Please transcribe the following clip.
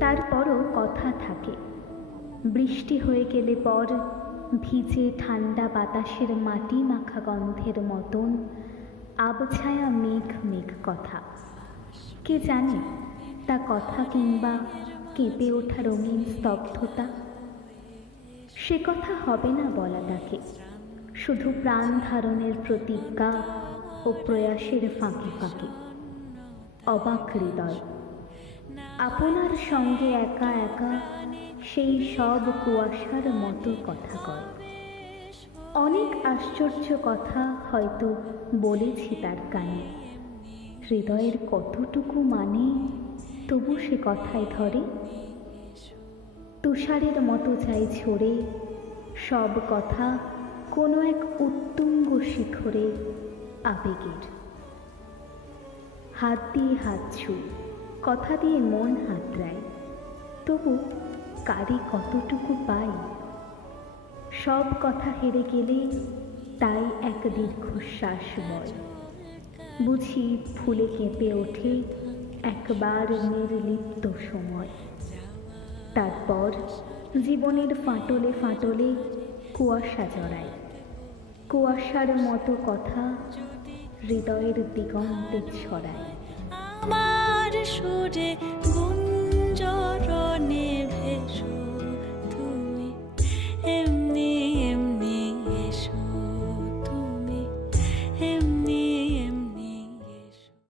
তারপরও কথা থাকে। বৃষ্টি হয়ে গেলে পর ভিজে ঠান্ডা বাতাসের মাটি মাখা গন্ধের মতন আবছায়া মেঘ মেঘ কথা। কে জানে তা কথা কিংবা কেঁপে ওঠা রঙিন স্তব্ধতা। সে কথা হবে না বলা তাকে, শুধু প্রাণ ধারণের প্রতিজ্ঞা ও প্রয়াসের ফাঁকে ফাঁকে। অবাক হৃদয় আপনার সঙ্গে একা একা সেই সব কুয়াশার মতো কথা কয়। অনেক আশ্চর্য কথা হয়তো বলেছি তার কানে, হৃদয়ের কতটুকু মানে তবু সে কথায় ধরে। তুষারের মতো চাই ঝরে সব কথা কোনো এক উত্তুঙ্গ শিখরে আবেগের। হাত দিয়ে হাত ছুঁই, কথা দিয়ে মন হাতড়ায়, তবু কারি কতটুকু পাই। সব কথা হেরে গেলে তাই এক দীর্ঘশ্বাস বয়। বুঝি ফুলে কেঁপে ওঠে একবার নির্লিপ্ত সময়। তারপর জীবনের ফাটলে ফাটলে কুয়াশা জড়ায়। কুয়াশার মতো কথা হৃদয়ের দিগন্তে ছড়ায়। আমার সুরে